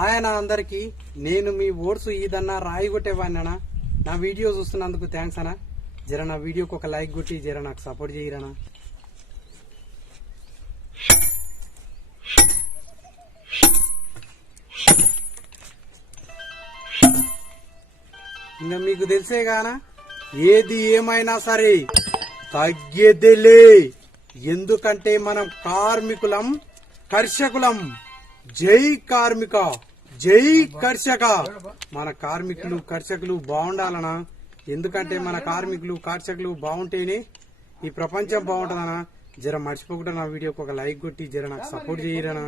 ఆయన అందరికి నేను మీ ఓట్స్ ఈదన్నా రాయి కొట్టేవాడినా. నా వీడియో చూస్తున్నందుకు థ్యాంక్స్ అన్నా. జర నా వీడియోకి ఒక లైక్ కొట్టి జర నాకు సపోర్ట్ చేయరనా. ఇంకా మీకు తెలిసే గానా, ఏది ఏమైనా సరే తగ్గేదేలే. ఎందుకంటే మనం కార్మికులం, కర్షకులం. జై కార్మిక, జై కర్షక. మన కార్మికులు కర్షకులు బాగుండాలనా. ఎందుకంటే మన కార్మికులు కర్షకులు బాగుంటేనే ఈ ప్రపంచం బాగుంటుందనా. జర మర్చిపోకుండా నా వీడియోకి ఒక లైక్ కొట్టి జర నాకు సపోర్ట్ చేయరనా.